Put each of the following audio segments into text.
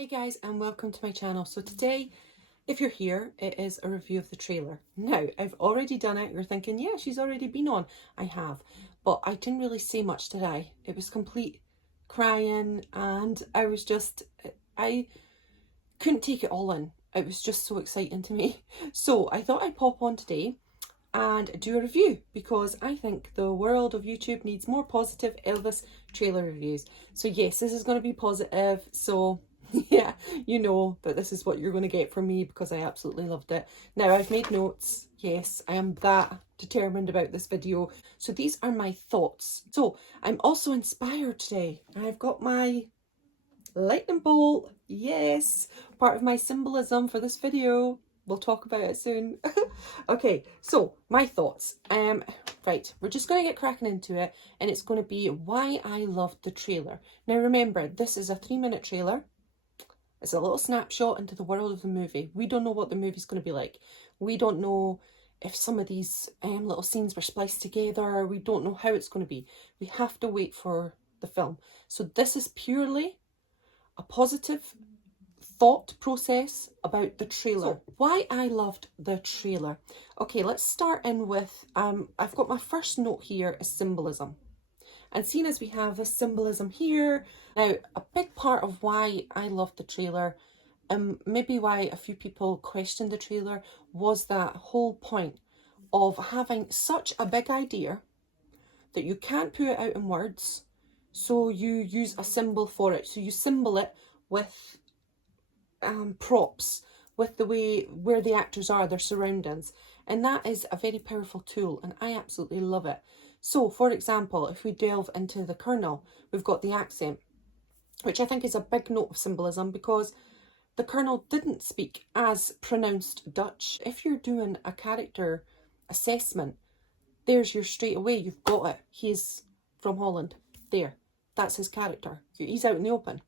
Hey guys, and welcome to my channel. So today, if you're here, it is a review of the trailer. Now, I've already done it. You're thinking, yeah, she's already been on. I have, but I didn't really say much, did I? It was complete crying, and I couldn't take it all in. It was just so exciting to me. So I thought I'd pop on today and do a review because I think the world of YouTube needs more positive Elvis trailer reviews. So yes, this is going to be positive. So yeah, you know that this is what you're going to get from me because I absolutely loved it. Now I've made notes. Yes, I am that determined about this video. So these are my thoughts. So I'm also inspired today. I've got my lightning bolt. Yes, part of my symbolism for this video. We'll talk about it soon. Okay, so my thoughts. Right, we're just going to get cracking into it, and it's going to be why I loved the trailer. Now remember, this is a 3-minute trailer. It's a little snapshot into the world of the movie. We don't know what the movie's going to be like. We don't know if some of these little scenes were spliced together. We don't know how it's going to be. We have to wait for the film. So this is purely a positive thought process about the trailer. So, why I loved the trailer. Okay, let's start in with, I've got my first note here is symbolism. And seeing as we have this symbolism here, now a big part of why I loved the trailer, maybe why a few people questioned the trailer, was that whole point of having such a big idea that you can't put it out in words, so you use a symbol for it. So you symbol it with props, with the way where the actors are, their surroundings, and that is a very powerful tool, and I absolutely love it. So for example, if we delve into the Colonel, we've got the accent, which I think is a big note of symbolism because the Colonel didn't speak as pronounced Dutch. If you're doing a character assessment, there's your straight away, you've got it. He's from Holland. There, that's his character. He's out in the open.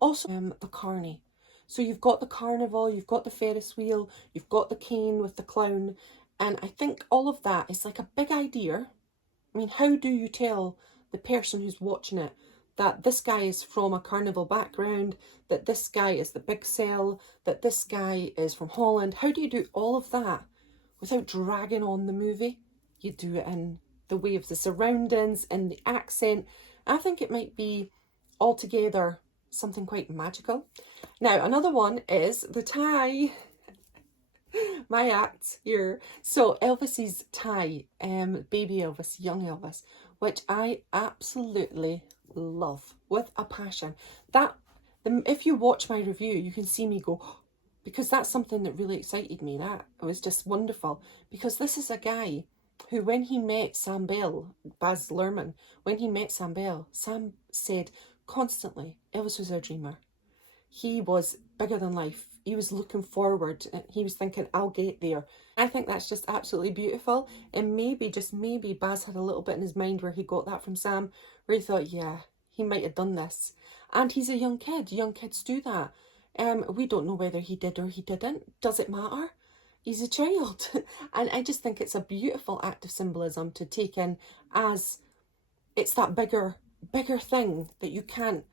Also, the carny. So you've got the carnival, you've got the Ferris wheel, you've got the cane with the clown, and I think all of that is like a big idea. I mean, how do you tell the person who's watching it that this guy is from a carnival background, that this guy is the big sell, that this guy is from Holland? How do you do all of that without dragging on the movie? You do it in the way of the surroundings and the accent. I think it might be altogether something quite magical. Now, another one is the tie. My act here. So Elvis's tie, baby Elvis, young Elvis, which I absolutely love with a passion. If you watch my review, you can see me go, because that's something that really excited me. That it was just wonderful, because this is a guy who, when he met Sam Bell, Baz Luhrmann, when he met Sam Bell, Sam said constantly, Elvis was our dreamer. He was bigger than life. He was looking forward. He was thinking, I'll get there. I think that's just absolutely beautiful. And maybe, just maybe, Baz had a little bit in his mind where he got that from Sam, where he thought, yeah, he might have done this. And he's a young kid. Young kids do that. We don't know whether he did or he didn't. Does it matter? He's a child. And I just think it's a beautiful act of symbolism to take in, as it's that bigger thing that you can't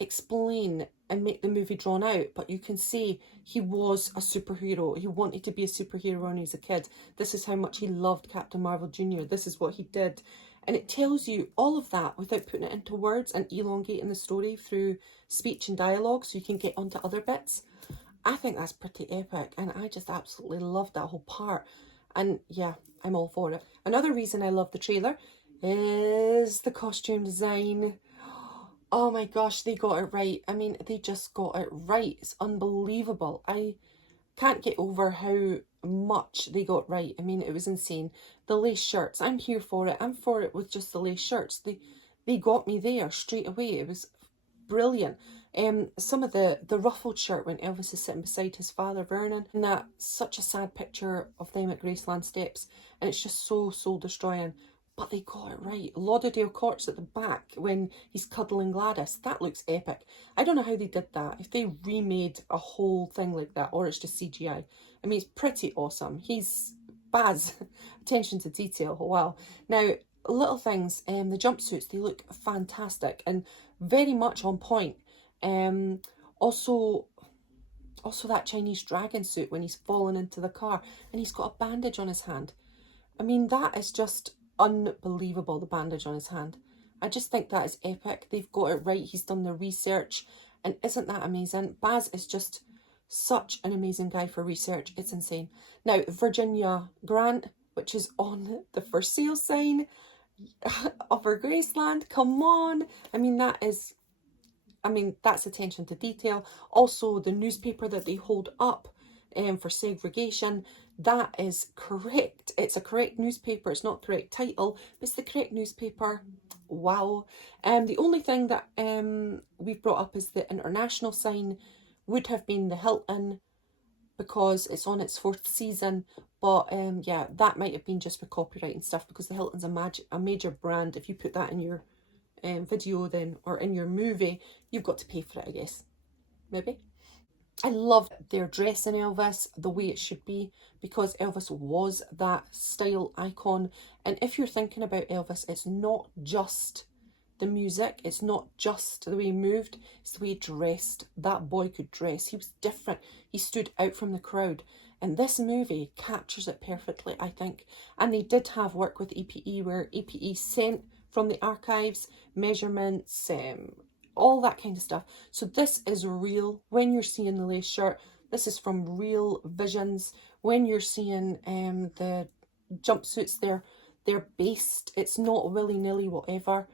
explain and make the movie drawn out, but you can say he was a superhero. He wanted to be a superhero when he was a kid. This is how much he loved Captain Marvel Jr. This is what he did. And it tells you all of that without putting it into words and elongating the story through speech and dialogue so you can get onto other bits. I think that's pretty epic, and I just absolutely love that whole part. And yeah, I'm all for it. Another reason I love the trailer is the costume design. Oh my gosh, they got it right. I mean, they just got it right. It's unbelievable. I can't get over how much they got right. I mean, it was insane. The lace shirts, I'm here for it. I'm for it with just the lace shirts. They got me there straight away. It was brilliant. Some of the ruffled shirt when Elvis is sitting beside his father, Vernon, and that such a sad picture of them at Graceland Steps, and it's just so soul destroying. But they got it right. Lauderdale Courts at the back when he's cuddling Gladys. That looks epic. I don't know how they did that. If they remade a whole thing like that, or it's just CGI. I mean, it's pretty awesome. He's Baz. Attention to detail. Wow. Now, little things. The jumpsuits, they look fantastic and very much on point. Also that Chinese dragon suit when he's fallen into the car and he's got a bandage on his hand. I mean, that is just unbelievable, the bandage on his hand. I just think that is epic. They've got it right. He's done the research. And isn't that amazing? Baz is just such an amazing guy for research. It's insane. Now, Virginia Grant, which is on the for sale sign of her Graceland. Come on. I mean, that's attention to detail. Also, the newspaper that they hold up for segregation, that is correct. It's a correct newspaper. It's not the correct title, but it's the correct newspaper. Wow. The only thing that we've brought up is the international sign would have been the Hilton because it's on its 4th season. But yeah, that might have been just for copyright and stuff because the Hilton's a major brand. If you put that in your video then, or in your movie, you've got to pay for it, I guess. Maybe. I love their dress in Elvis, the way it should be, because Elvis was that style icon. And if you're thinking about Elvis, it's not just the music, it's not just the way he moved, it's the way he dressed. That boy could dress. He was different. He stood out from the crowd. And this movie captures it perfectly, I think. And they did have work with EPE, where EPE sent from the archives measurements, all that kind of stuff. So this is real. When you're seeing the lace shirt, this is from real visions. When you're seeing the jumpsuits, they're based. It's not willy-nilly whatever.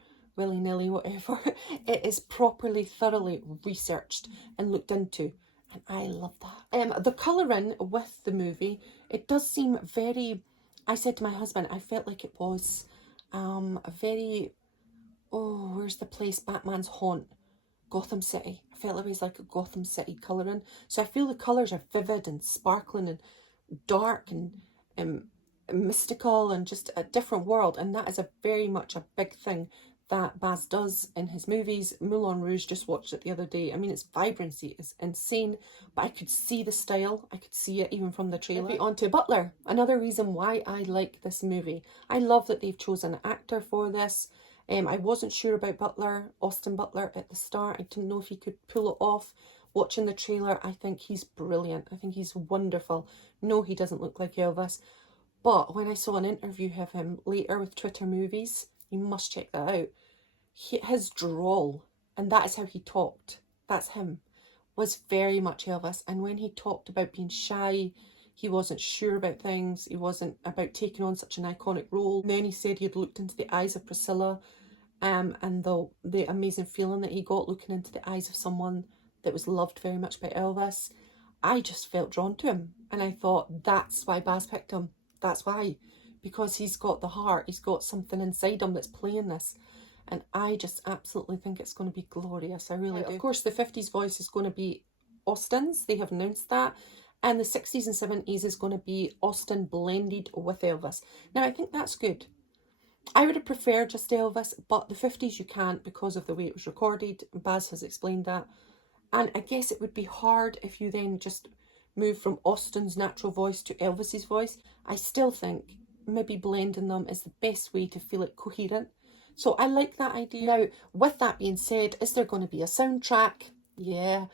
It is properly, thoroughly researched and looked into. And I love that. The colouring with the movie, it does seem very... I said to my husband, I felt like it was a very... Oh, where's the place? Batman's haunt. Gotham City. I felt it was like a Gotham City colouring. So I feel the colours are vivid and sparkling and dark and mystical and just a different world. And that is very much a big thing that Baz does in his movies. Moulin Rouge, just watched it the other day. I mean, its vibrancy is insane, but I could see the style. I could see it even from the trailer. Moving on to Butler. Another reason why I like this movie. I love that they've chosen an actor for this. I wasn't sure about Butler, Austin Butler, at the start. I didn't know if he could pull it off. Watching the trailer, I think he's brilliant. I think he's wonderful. No, he doesn't look like Elvis. But when I saw an interview of him later with Twitter Movies, you must check that out. His drawl, and that is how he talked, that's him, was very much Elvis. And when he talked about being shy, he wasn't sure about things, he wasn't about taking on such an iconic role. And then he said he had looked into the eyes of Priscilla, and the amazing feeling that he got looking into the eyes of someone that was loved very much by Elvis. I just felt drawn to him, and I thought that's why Baz picked him. That's why, because he's got the heart, he's got something inside him that's playing this. And I just absolutely think it's going to be glorious. I really do. Of course, the 50s voice is going to be Austin's. They have announced that. And the 60s and 70s is going to be Austin blended with Elvis. Now, I think that's good. I would have preferred just Elvis, but the 50s you can't because of the way it was recorded. Baz has explained that. And I guess it would be hard if you then just move from Austin's natural voice to Elvis's voice. I still think maybe blending them is the best way to feel it coherent. So I like that idea. Now, with that being said, is there going to be a soundtrack? Yeah.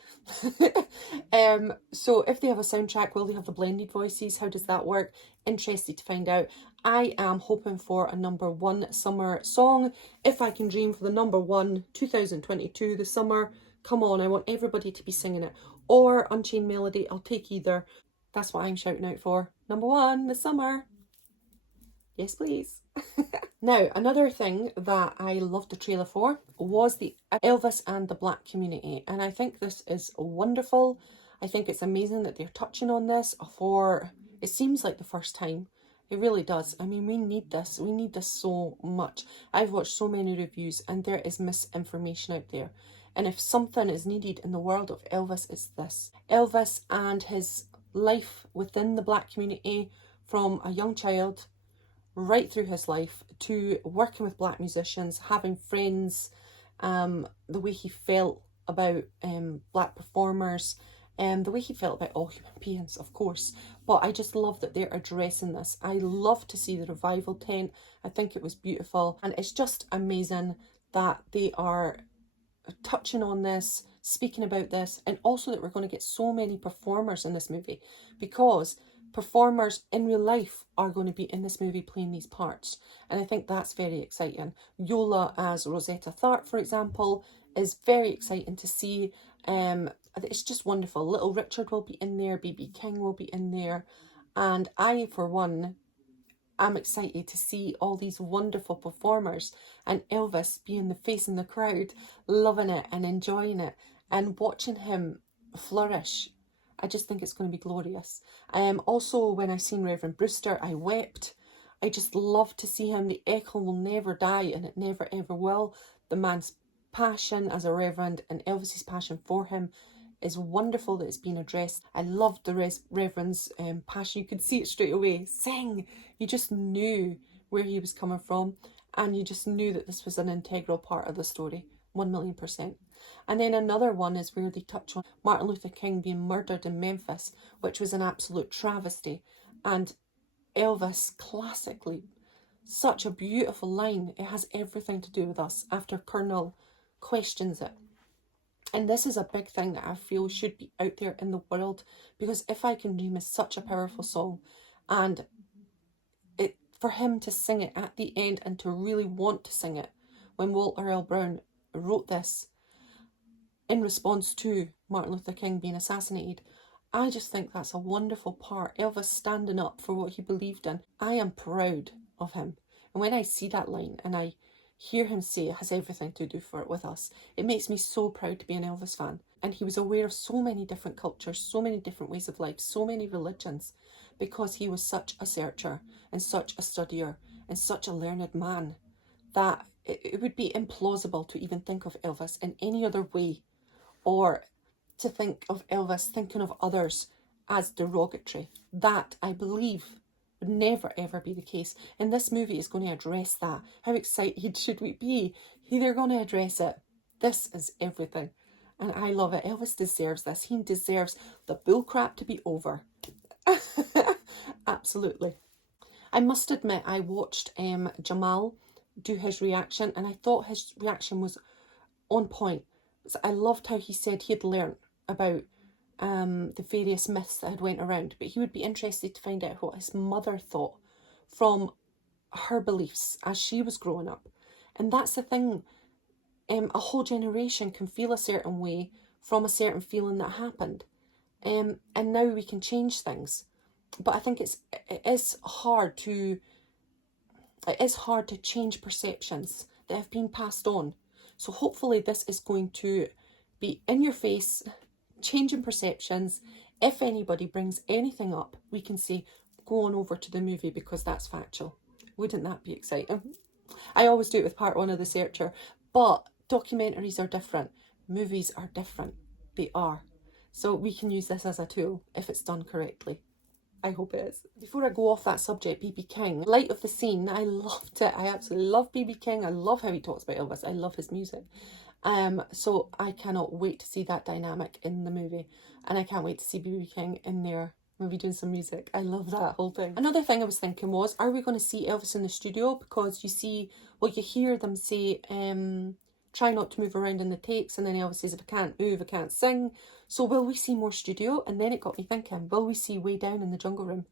So if they have a soundtrack, will they have the blended voices? How does that work? Interested to find out. I am hoping for a #1 summer song. If I can dream for the #1 2022, the summer. Come on, I want everybody to be singing it. Or Unchained Melody, I'll take either. That's what I'm shouting out for. #1, the summer. Yes, please. Now, another thing that I loved the trailer for was the Elvis and the Black community. And I think this is wonderful. I think it's amazing that they're touching on this for, it seems like the first time. It really does. I mean, we need this. We need this so much. I've watched so many reviews and there is misinformation out there. And if something is needed in the world of Elvis, it's this. Elvis and his life within the Black community from a young child right through his life to working with Black musicians, having friends, the way he felt about Black performers, the way he felt about all human beings, of course. But I just love that they're addressing this. I love to see the revival tent. I think it was beautiful. And it's just amazing that they are touching on this, speaking about this, and also that we're going to get so many performers in this movie, because performers in real life are going to be in this movie playing these parts, and I think that's very exciting. Yola as Rosetta Tharpe, for example, is very exciting to see. It's just wonderful. Little Richard will be in there, BB King will be in there, and I, for one, I'm excited to see all these wonderful performers, and Elvis being the face in the crowd, loving it and enjoying it and watching him flourish. I just think it's going to be glorious. Also, when I seen Reverend Brewster, I wept. I just love to see him. The echo will never die, and it never ever will. The man's passion as a reverend and Elvis's passion for him is wonderful that it's been addressed. I loved the Reverend's passion. You could see it straight away. Sing! You just knew where he was coming from, and you just knew that this was an integral part of the story. 1,000,000%. And then another one is where they touch on Martin Luther King being murdered in Memphis, which was an absolute travesty. And Elvis, classically, such a beautiful line. It has everything to do with us after Colonel questions it. And this is a big thing that I feel should be out there in the world, because If I Can Dream is such a powerful song, and for him to sing it at the end and to really want to sing it when Walter L. Brown wrote this in response to Martin Luther King being assassinated, I just think that's a wonderful part. Elvis standing up for what he believed in. I am proud of him. And when I see that line and I hear him say it has everything to do for it with us, it makes me so proud to be an Elvis fan. And he was aware of so many different cultures, so many different ways of life, so many religions, because he was such a searcher and such a studier and such a learned man that it would be implausible to even think of Elvis in any other way, or to think of Elvis thinking of others as derogatory. That, I believe, would never ever be the case. And this movie is going to address that. How excited should we be? They're going to address it. This is everything. And I love it. Elvis deserves this. He deserves the bullcrap to be over. Absolutely. I must admit, I watched Jamal do his reaction, and I thought his reaction was on point. So I loved how he said he had learnt about the various myths that had went around, but he would be interested to find out what his mother thought from her beliefs as she was growing up. And that's the thing, a whole generation can feel a certain way from a certain feeling that happened, and now we can change things. But I think it is hard to change perceptions that have been passed on. So hopefully this is going to be in your face, changing perceptions. If anybody brings anything up, we can say, go on over to the movie because that's factual. Wouldn't that be exciting? I always do it with part one of The Searcher, but documentaries are different. Movies are different. They are. So we can use this as a tool if it's done correctly. I hope it is. Before I go off that subject, BB King, Light of the Scene, I loved it. I absolutely love BB King. I love how he talks about Elvis. I love his music. So I cannot wait to see that dynamic in the movie. And I can't wait to see BB King in there, maybe doing some music. I love that whole thing. Another thing I was thinking was, are we going to see Elvis in the studio? Because you see, well, you hear them say, try not to move around in the takes, and then Elvis says, if I can't move, I can't sing. So will we see more studio? And then it got me thinking, will we see Way Down in the Jungle Room?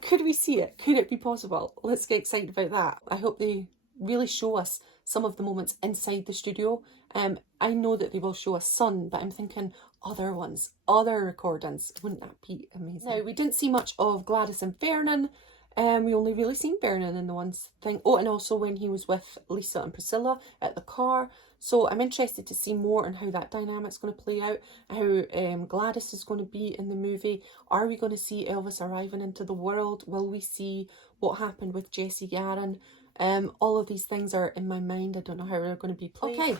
Could we see it? Could it be possible? Let's get excited about that. I hope they really show us some of the moments inside the studio. I know that they will show us some, but I'm thinking other ones, other recordings. Wouldn't that be amazing? Now, we didn't see much of Gladys and Vernon. We only really seen Vernon in the one thing. Oh, and also when he was with Lisa and Priscilla at the car. So I'm interested to see more on how that dynamic's going to play out, how Gladys is going to be in the movie. Are we going to see Elvis arriving into the world? Will we see what happened with Jesse Garin? All of these things are in my mind. I don't know how they're going to be played.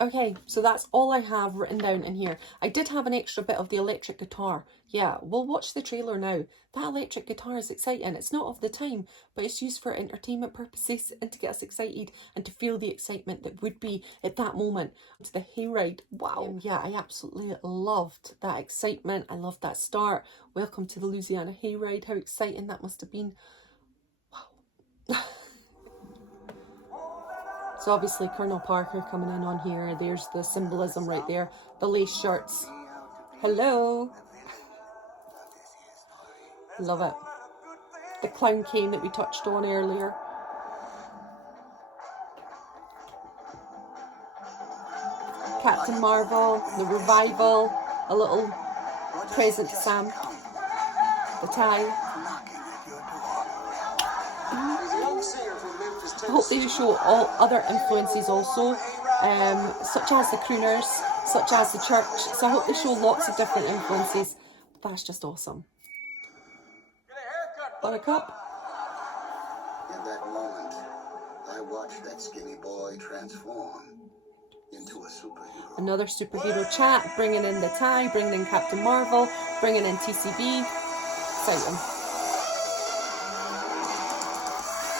Okay, so that's all I have written down in here. I did have an extra bit of the electric guitar. Yeah, we'll watch the trailer now. That electric guitar is exciting. It's not of the time, but it's used for entertainment purposes and to get us excited and to feel the excitement that would be at that moment. To the hayride. Wow. Yeah, I absolutely loved that excitement. I loved that start. Welcome to the Louisiana hayride. How exciting that must have been. Wow. So obviously Colonel Parker coming in on here. There's the symbolism right there. The lace shirts. Hello. Love it. The clown cane that we touched on earlier. Captain Marvel, the revival, a little present to Sam, the tie. I hope they show all other influences also, such as the crooners, such as the church. So I hope they show lots of different influences. That's just awesome. Buttercup. In that moment, I watched that skinny boy transform into a superhero. Another superhero chat, bringing in the tie, bringing in Captain Marvel, bringing in TCB. Exciting.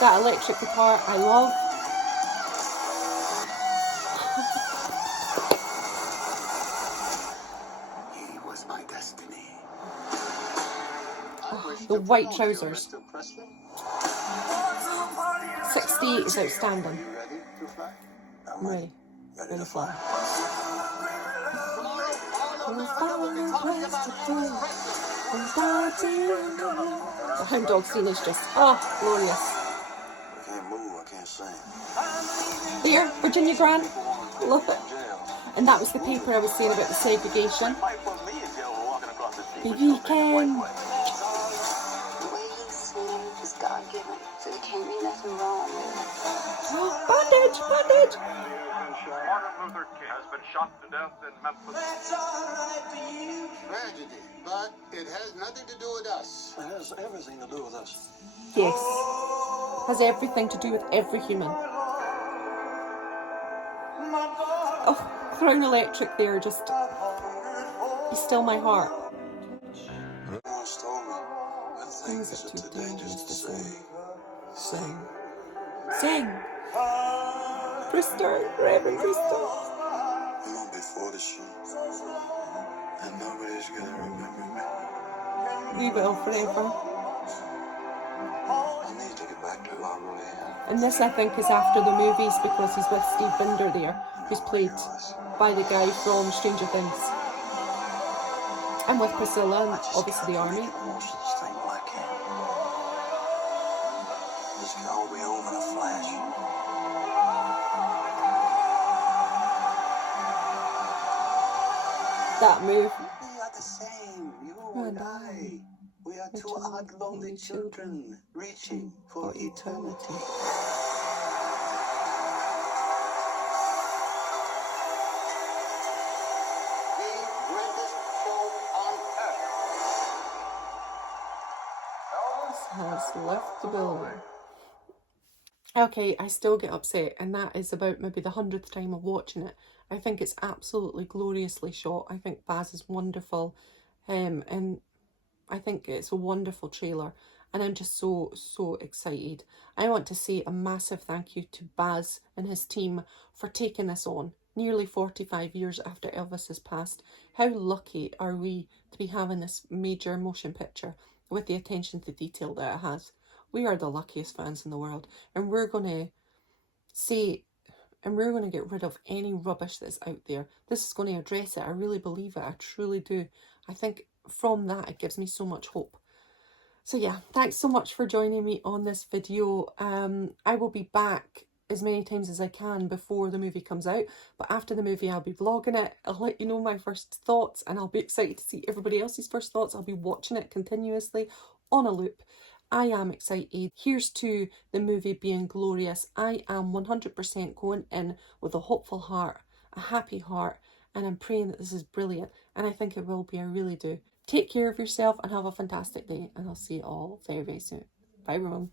That electric guitar, I love. He was my destiny. Oh, the white trousers. 60 is outstanding. I'm ready. Ready to fly. The hound dog scene is just, glorious. I can't move, I can't sing. There, Virginia Grant. Love it. And that was the paper I was saying about the segregation. Baby Ken. So there can't be nothing wrong. Bandage, bandage. Martin Luther King has been shot to death in Memphis. Tragedy, but it has nothing to do with us. It has everything to do with us. Yes. Has everything to do with every human. Oh, Crown Electric there, just be still my heart. Once told me when things are too dangerous to say. Sing. Sing. Brewster, Reverend Brewster. I'm on before the shoot, and nobody's gonna remember me. We will forever. I need to get back to who I really am. And this, I think, is after the movies because he's with Steve Binder there, who's played by the guy from Stranger Things. I'm with Priscilla and obviously the army. Most of this thing while I can. This can all be over in a flash. That move. We are the same, you and I. We are two odd, lonely children reaching for eternity. The greatest show on earth. Has left the building. Okay, I still get upset, and that is about maybe the 100th time of watching it. I think it's absolutely gloriously shot. I think Baz is wonderful, and I think it's a wonderful trailer, and I'm just so excited. I want to say a massive thank you to Baz and his team for taking this on nearly 45 years after Elvis has passed. How lucky are we to be having this major motion picture with the attention to detail that it has. We are the luckiest fans in the world, and we're going to get rid of any rubbish that's out there. This is going to address it. I really believe it. I truly do. I think from that, it gives me so much hope. So yeah, thanks so much for joining me on this video. I will be back as many times as I can before the movie comes out, but after the movie I'll be vlogging it. I'll let you know my first thoughts, and I'll be excited to see everybody else's first thoughts. I'll be watching it continuously on a loop. I am excited. Here's to the movie being glorious. I am 100% going in with a hopeful heart, a happy heart, and I'm praying that this is brilliant, and I think it will be. I really do. Take care of yourself and have a fantastic day, and I'll see you all very, very soon. Bye everyone.